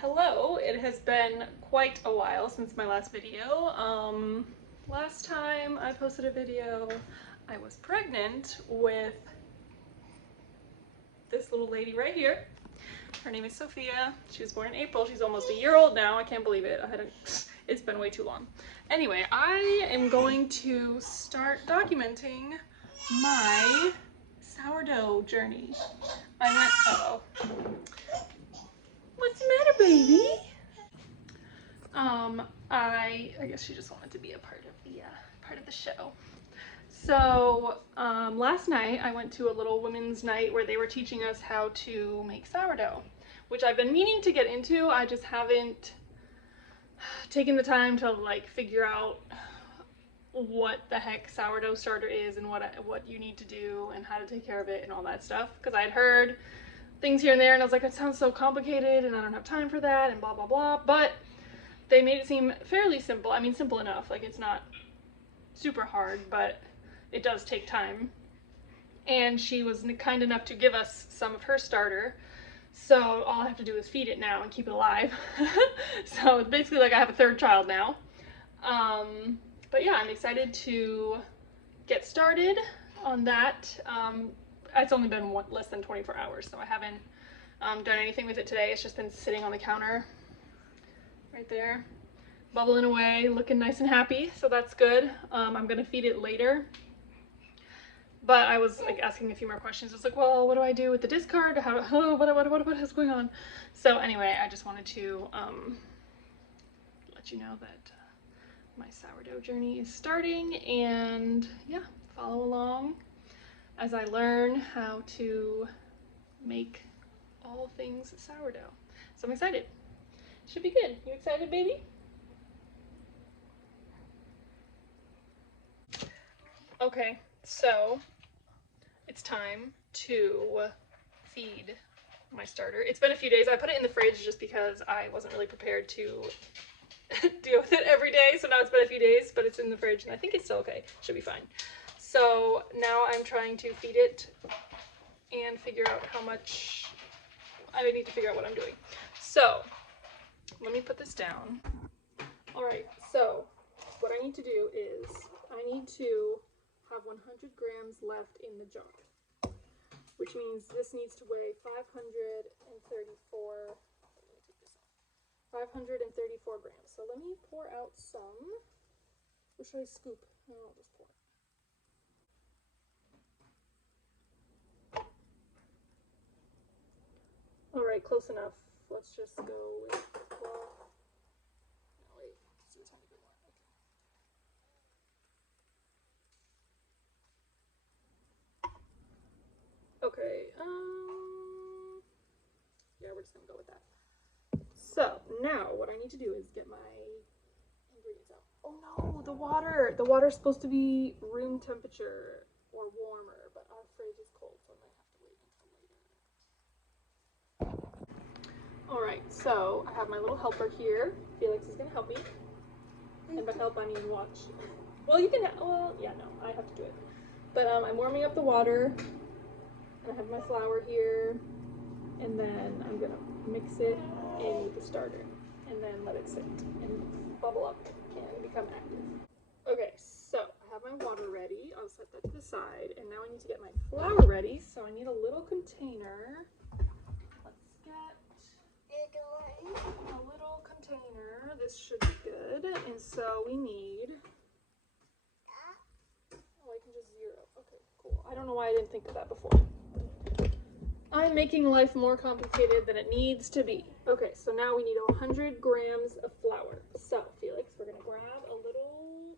Hello, it has been quite a while since my last video. Last time I posted a video, I was pregnant with this little lady right here. Her name is Sophia. She was born in April. She's almost a year old now. I can't believe it. It's been way too long. Anyway, I am going to start documenting my sourdough journey. Uh-oh. What's the matter, baby? I guess she just wanted to be a part of the show. So last night I went to a little women's night where they were teaching us how to make sourdough, which I've been meaning to get into. I just haven't taken the time to figure out what the heck sourdough starter is and what you need to do and how to take care of it and all that stuff, because I had heard things here and there and I was like, it sounds so complicated and I don't have time for that and blah blah blah. But they made it seem fairly simple. I mean, simple enough. Like, it's not super hard, but it does take time. And she was kind enough to give us some of her starter. So all I have to do is feed it now and keep it alive. So it's basically like I have a third child now. But yeah, I'm excited to get started on that. It's only been less than 24 hours, so I haven't done anything with it today. It's just been sitting on the counter right there, bubbling away, looking nice and happy, so that's good. I'm gonna feed it later, but I was asking a few more questions. It's like, well, what do I do with the discard? What is going on? So anyway, I just wanted to let you know that my sourdough journey is starting, and yeah, follow along as I learn how to make all things sourdough. So I'm excited. Should be good. You excited, baby? Okay, so it's time to feed my starter. It's been a few days. I put it in the fridge just because I wasn't really prepared to deal with it every day. So now it's been a few days, but it's in the fridge and I think it's still okay. Should be fine. So now I'm trying to feed it and figure out how much I need to figure out what I'm doing. So let me put this down. All right, so what I need to do is I need to have 100 grams left in the jar, which means this needs to weigh 534 grams. So let me pour out some, or should I scoop? No, I'll just pour. All right, close enough. Let's just go with, well, no, wait, let's do a tiny bit more. Okay, yeah, we're just gonna go with that. So now what I need to do is get my ingredients out. Oh no, the water! The water's supposed to be room temperature or warmer, but our fridge is cold, so I might have to wait until later. Alright, so I have my little helper here. Felix is gonna help me. And by help, I mean watch. Well, you can, well, yeah, no, I have to do it. But I'm warming up the water, and I have my flour here, and then I'm gonna mix it in with the starter, and then let it sit and bubble up and become active. Okay, so I have my water ready. I'll set that to the side, and now I need to get my flour ready, so I need a little container. Let's get a little container. This should be good. And so we need, oh, I can just zero. Okay, cool. I don't know why I didn't think of that before. I'm making life more complicated than it needs to be. Okay, so now we need 100 grams of flour. So, Felix, we're gonna grab a little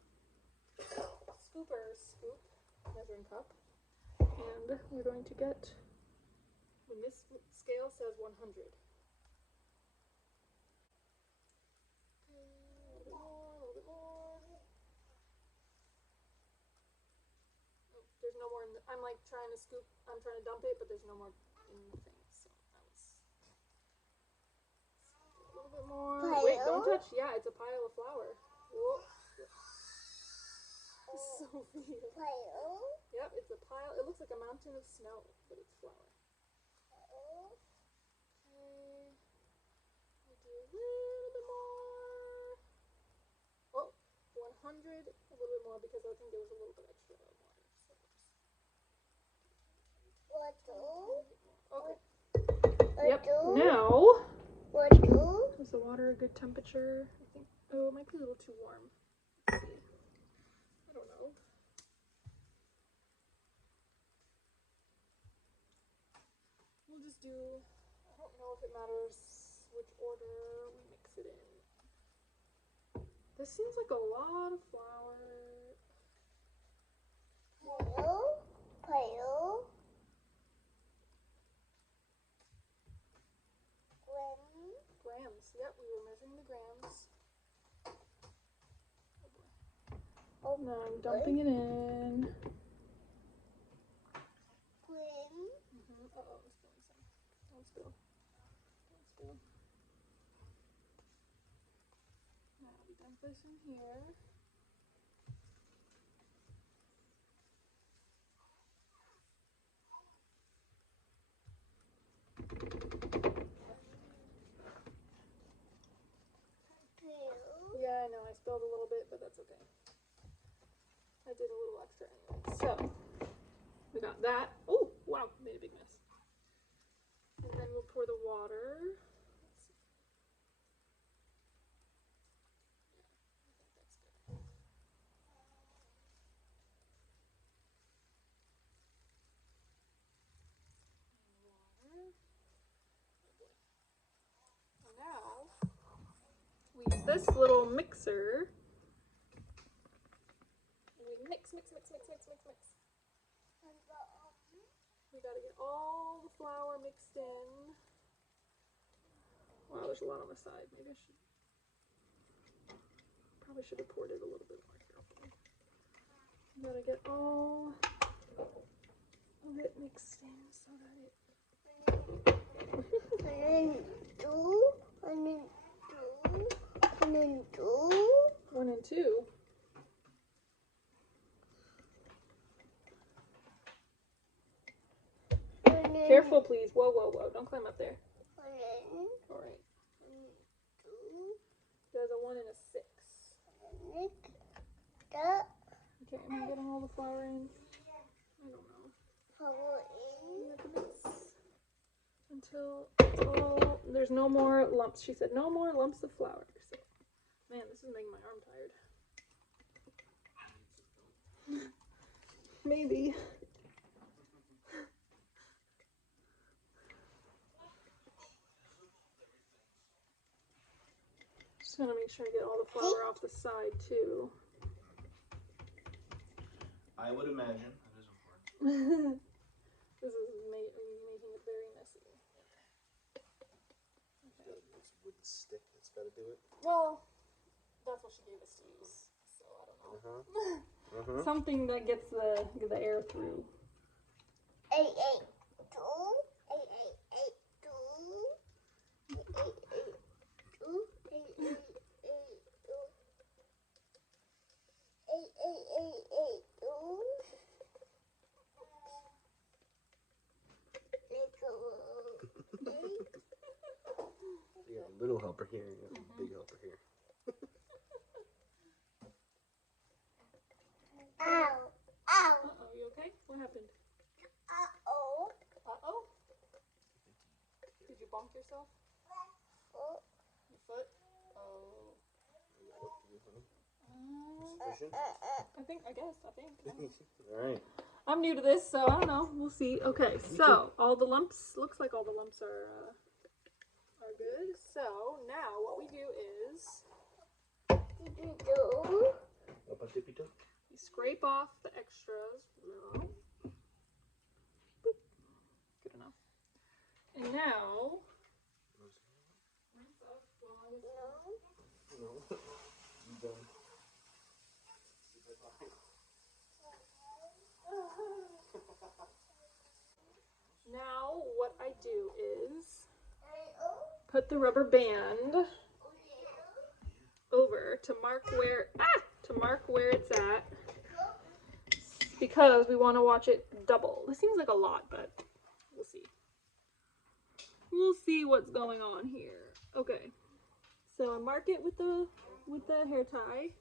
scoop measuring cup, and we're going to get, when this scale says 100. A little bit more. Oh, there's no more in the, I'm trying to scoop, I'm trying to dump it, but there's no more in the thing, so that was a little bit more. Pile? Wait, don't touch. Yeah, it's a pile of flour. Whoa. Sophia. Pile? Yep, it's a pile. It looks like a mountain of snow, but it's flour. Okay. I do added a little bit more because I think there was a little bit extra water. Okay. Yep. Now, is the water a good temperature? I think. Oh, it might be a little too warm. Let's see. I don't know. We'll just do. I don't know if it matters which order we mix it in. This seems like a lot of flour. Grams. Yep, we were measuring the grams. Oh, now I'm dumping it in. Uh-oh, I'm spilling some. Don't spill. Don't spill. Now we dump this in here. Yeah, I know, I spilled a little bit, but that's okay. I did a little extra anyway. So, we got that. Oh, wow, made a big mess. And then we'll pour the water. Let's see. Yeah, I think that's good. And water. And now, we use this little mixer. And we mix. We gotta get all the flour mixed in. Wow, there's a lot on the side. Maybe I probably should have poured it a little bit more carefully. You gotta get all of it mixed in so that it. One and two. Careful, please. Whoa, whoa, whoa. Don't climb up there. All right. There's a 1 and a 6. Okay, am I getting all the flour in? I don't know. You have to mix until it's all. There's no more lumps. She said no more lumps of flour. So, man, this is making my arm tired. Maybe. Just gonna make sure I get all the flour off the side too. I would imagine that is important. This is making it very messy. Okay. It's a wooden stick that's got to do it. Well, that's what she gave us to use, so I don't know. Something that gets the air through. 8, 8, 2, 8, 8, 8, 2, 8, 8, 2, 8, 8, 8, 2, 8, 8, 8, 8, 2. You got a little helper here, you got a big helper here. Ow! Ow! Uh-oh, you okay? What happened? Uh-oh! Uh-oh? Did you bump yourself? Your foot? Oh. I think. Alright. I'm new to this, so I don't know. We'll see. Okay, so all the lumps, looks like all the lumps are good. So now what we do is we scrape off the extras. No. Boop. Good enough. And now rinse up while I was No. You done. Now what I do is put the rubber band over to mark where it's at, because we want to watch it double. This seems like a lot, but we'll see. We'll see what's going on here. Okay, so I mark it with the hair tie,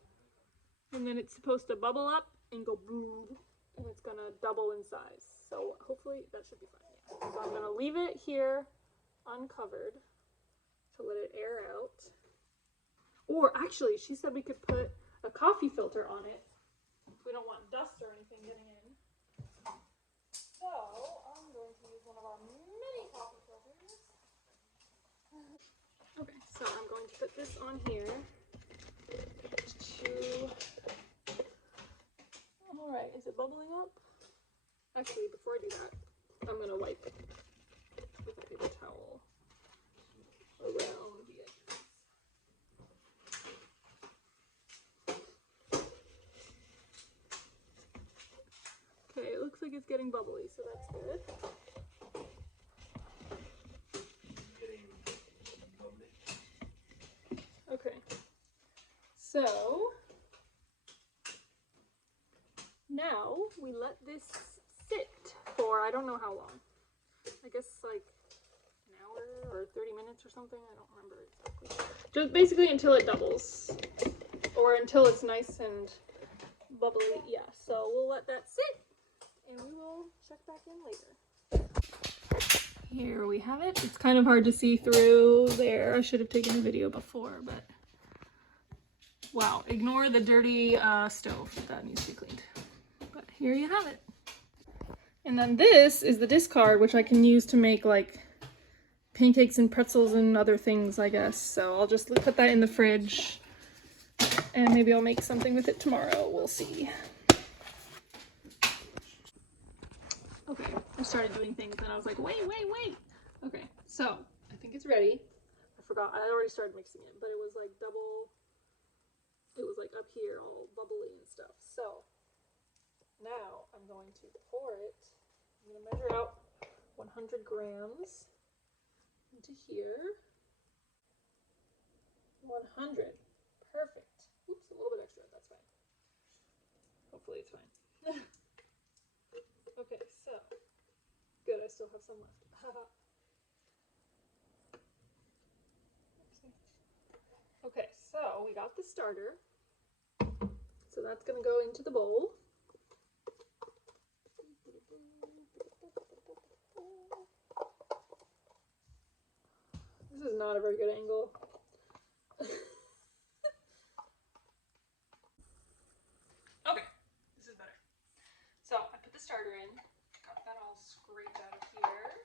And then it's supposed to bubble up and go boom, and it's gonna double in size. So hopefully that should be fine. Yeah. So I'm gonna leave it here uncovered to let it air out. Or actually, she said we could put a coffee filter on it if we don't want dust or anything getting in. So I'm going to use one of our mini coffee filters. Okay, so I'm going to put this on here. Alright, is it bubbling up? Actually, before I do that, I'm going to wipe with a paper towel around the edges. Okay, it looks like it's getting bubbly, so that's good. Okay, so now we let this sit for I don't know how long. I guess like an hour or 30 minutes or something. I don't remember exactly. Just basically until it doubles or until it's nice and bubbly. Yeah, so we'll let that sit and we will check back in later. Here we have it. It's kind of hard to see through there. I should have taken a video before, but wow, ignore the dirty stove. That needs to be cleaned. But here you have it. And then this is the discard, which I can use to make like pancakes and pretzels and other things, I guess. So I'll just put that in the fridge and maybe I'll make something with it tomorrow. We'll see. Okay, I started doing things and I was like, wait. Okay, so I think it's ready. I forgot, I already started mixing it, but it was like it was like up here all bubbly and stuff. So now I'm going to pour it. I'm going to measure out 100 grams into here. 100. Perfect. Oops, a little bit extra. That's fine. Hopefully it's fine. Okay, so good. I still have some left. Okay, so we got the starter. So that's going to go into the bowl. This is not a very good angle. Okay, this is better. So I put the starter in, got that all scraped out of here.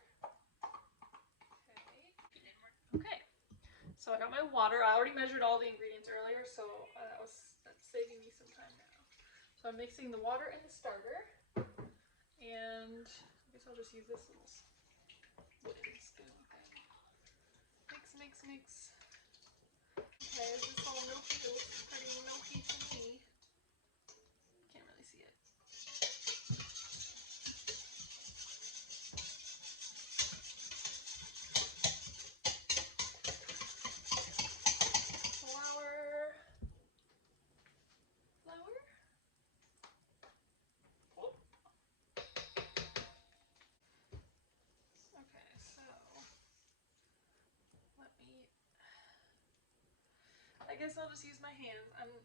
Okay, so I got my water. I already measured all the ingredients earlier, so that's saving me some time now. So I'm mixing the water and the starter, and I guess I'll just use this little wooden spoon thing. Mix. Okay, is this all milky? It looks pretty milky to me. Can't really see it. Flour. Oh. Okay, so I guess I'll just use my hands. Ooh.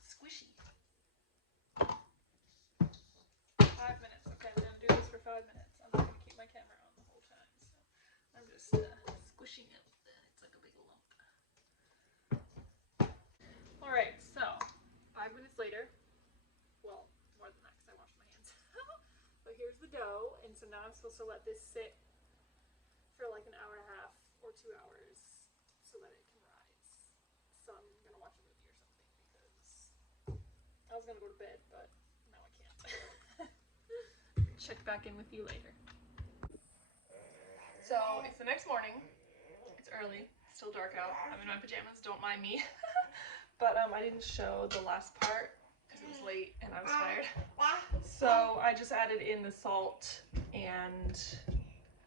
Squishy. 5 minutes. Okay, I'm gonna do this for 5 minutes. I'm not gonna keep my camera on the whole time, so I'm just squishing it. It's like a big lump. All right, so 5 minutes later. Well, more than that because I washed my hands. But here's the dough, and so now I'm supposed to let this sit for like an hour and a half or 2 hours so that it can rise. So I'm gonna watch a movie or something because I was gonna go to bed, but now I can't. Check back in with you later. So it's the next morning. It's early, still dark out. I'm in my pajamas, don't mind me. But I didn't show the last part because it was late and I was tired. So I just added in the salt and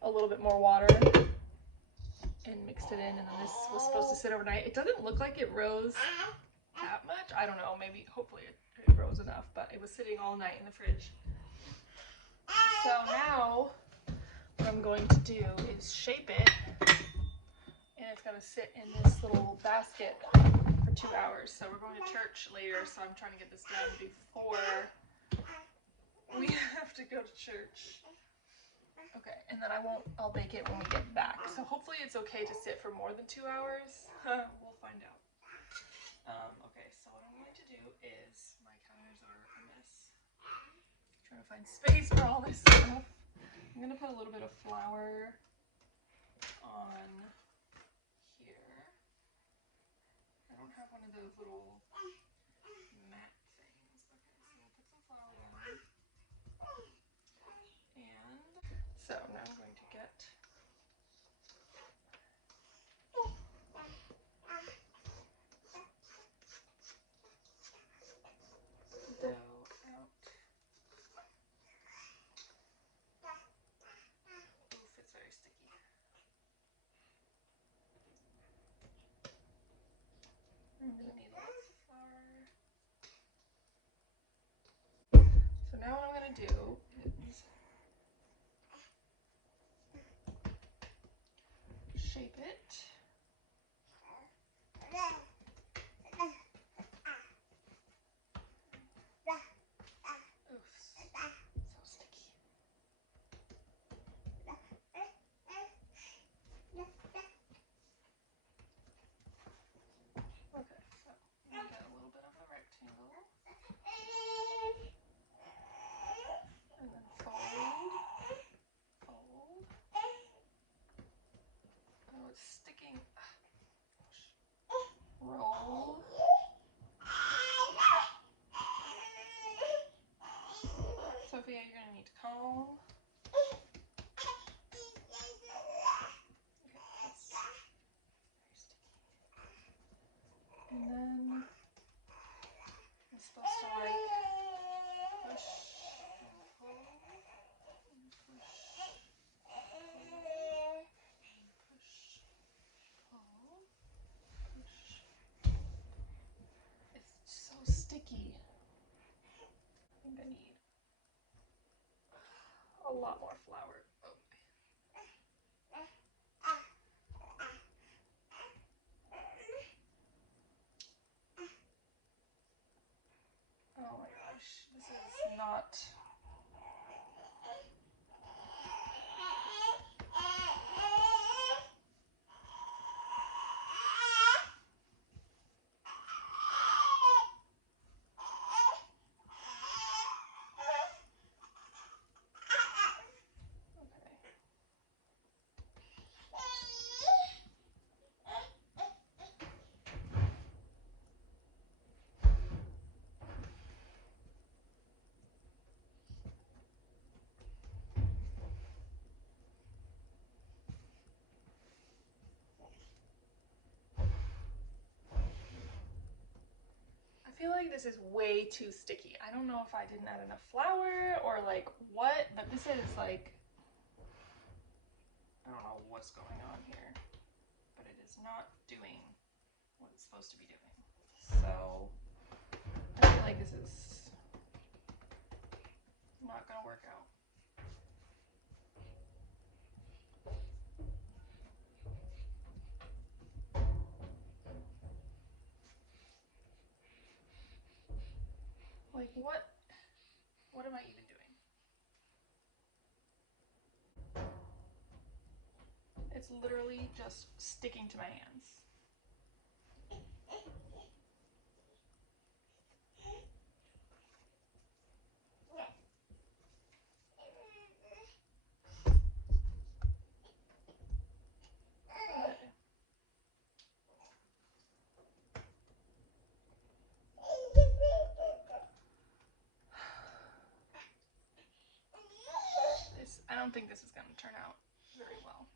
a little bit more water. and mixed it in, and then this was supposed to sit overnight. It doesn't look like it rose that much. I don't know, maybe, hopefully it rose enough, but it was sitting all night in the fridge. So now what I'm going to do is shape it, and it's going to sit in this little basket for 2 hours. So we're going to church later, so I'm trying to get this done before we have to go to church. Okay, and then I'll bake it when we get back. So hopefully it's okay to sit for more than 2 hours. We'll find out. Okay, so what I'm going to do is, my counters are a mess. I'm trying to find space for all this stuff. I'm gonna put a little bit of flour on here. I don't have one of those little mat things. Okay, so we'll put some flour on. And so now I'm going to get dough out. Oof, it's very sticky. I'm gonna need lots of flour. So now what I'm gonna do is shape it. Oof, so sticky. Okay, so I'm gonna get a little bit of a rectangle. And then fold. Oh, it's sticking. Roll. Sophia, you're gonna need to comb. And then I'm supposed to like push and pull and push, push. It's so sticky. I think I need a lot more flour. Oh my gosh, this is not. I feel like this is way too sticky. I don't know if I didn't add enough flour or like what, but this is like, I don't know what's going on here, but it is not doing what it's supposed to be doing. So I feel like this is not gonna work out. Like what am I even doing? It's literally just sticking to my hands. I don't think this is going to turn out very well.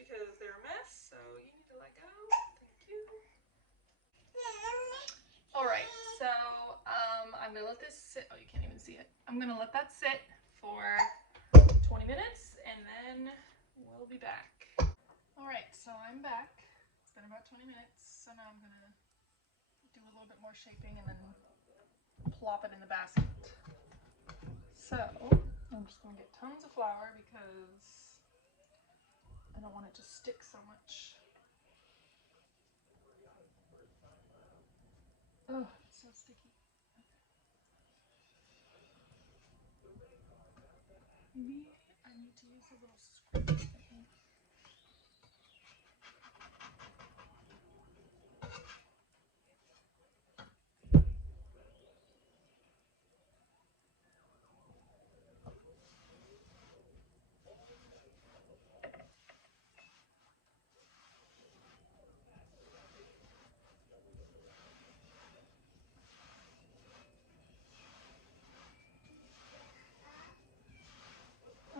because they're a mess, so you need to let go. Thank you. Alright, so I'm gonna let this sit. Oh, you can't even see it. I'm gonna let that sit for 20 minutes and then we'll be back. Alright, so I'm back. It's been about 20 minutes, so now I'm gonna do a little bit more shaping and then plop it in the basket. So I'm just gonna get tons of flour because I don't want it to stick so much. Oh, it's so sticky. Maybe I need to use a little scraper.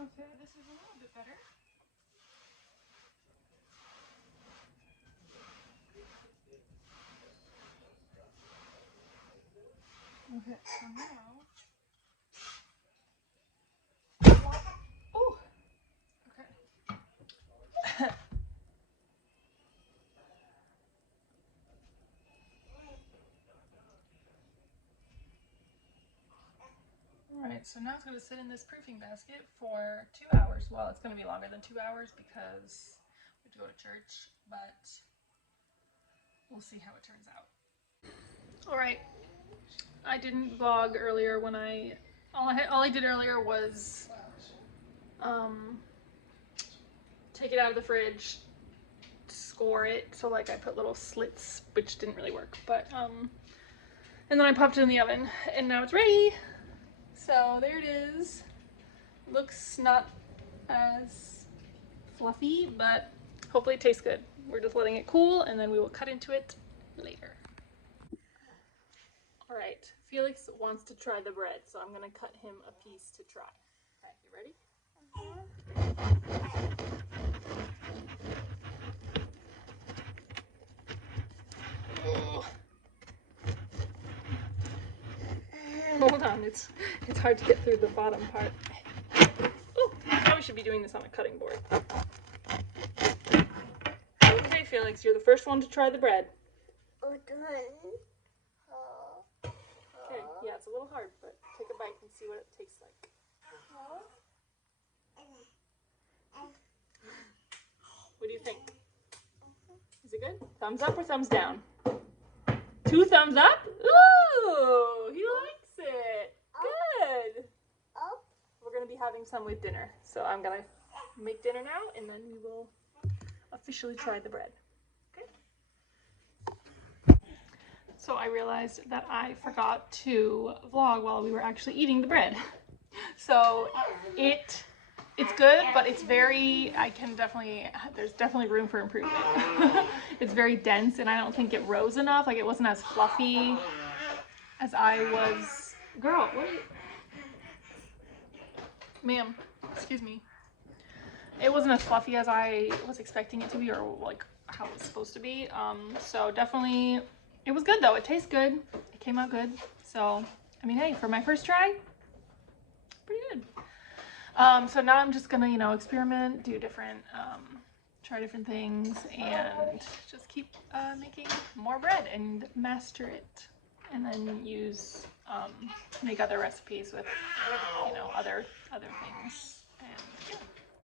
Okay, this is a little bit better. Okay, so now. Oh! Okay. Alright, so now it's going to sit in this proofing basket for 2 hours. Well, it's going to be longer than 2 hours because we have to go to church, but we'll see how it turns out. Alright, I didn't vlog earlier when all I did earlier was take it out of the fridge, score it, so like I put little slits, which didn't really work, but and then I popped it in the oven, and now it's ready. So there it is. Looks not as fluffy, but hopefully it tastes good. We're just letting it cool, and then we will cut into it later. All right, Felix wants to try the bread, so I'm gonna cut him a piece to try. Okay, you ready? Oh. Hold on, it's hard to get through the bottom part. Oh, I probably should be doing this on a cutting board. Okay, Felix, you're the first one to try the bread. Okay, yeah, it's a little hard, but take a bite and see what it tastes like. What do you think? Is it good? Thumbs up or thumbs down? 2 thumbs up? Ooh, he likes it. Good. We're going to be having some with dinner. So I'm going to make dinner now, and then we will officially try the bread. Okay? So I realized that I forgot to vlog while we were actually eating the bread. So it's good, but it's very, there's definitely room for improvement. It's very dense, and I don't think it rose enough. Like, it wasn't as fluffy as I was. Girl, what are you? Ma'am, excuse me. It wasn't as fluffy as I was expecting it to be, or like how it was supposed to be. So definitely, it was good though. It tastes good. It came out good. So, I mean, hey, for my first try, pretty good. So now I'm just gonna, experiment, do different, try different things, and just keep making more bread and master it, and then make other recipes with, other things. And yeah.